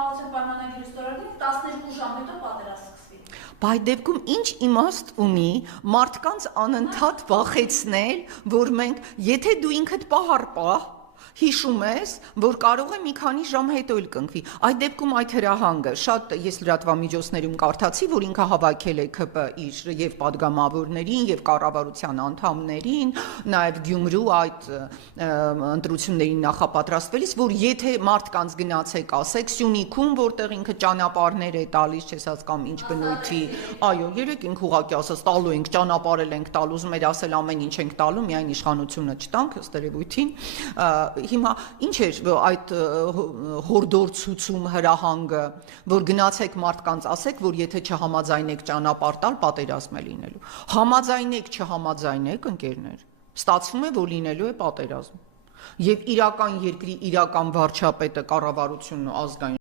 խաղաղության պայմանագիրը ստորագրենք, 12 ժամ հետո պատերազմ սկսվի։ Բայց դեպքում ինչ իմաստ ունի մարդկանց անընդհատ վախեցնել, որ մենք, եթե դու ինքդ պահ հիշում ես, որ կարող է մի քանի ժամ հետո էլ կնքվի։ Այդ դեպքում այդ հրահանգը շատ ես լրատվամիջոցներում կարդացի, որ ինքը հավաքել է ՔՊ իր եւ падգամավորներին եւ կառավարության անդամներին, նաեւ Գյումրու այդ ընտրություններին նախապատրաստվելիս, որ եթե մարդկանց գնացեք ասեք Սյունիքում, որտեղ ինքը ճանապարհներ է տալիս, չես հասկանում ինչ բնույթի, այո, երեք ինք ուղղակի ասած տալու ենք, ճանապարհել ենք տալու, ուզում էր ասել ամեն ինչ ենք տալու, միայն իշխանությունը չտանք, ըստ երևույթին։ Հիմա ինչ էր այդ հորդորցուցում հրահանգը, որ գնացեք մարդկանց ասեք, որ եթե չհամաձայնեք ճանապարհ տալ, պատերազմ է լինելու։ Համաձայնեք, չհամաձայնեք, ընկերներ, ստացվում է, որ լինելու է պատերազմ։ Եվ իրական երկրի իրական վարչապետը, կառավարությունն ու ազգային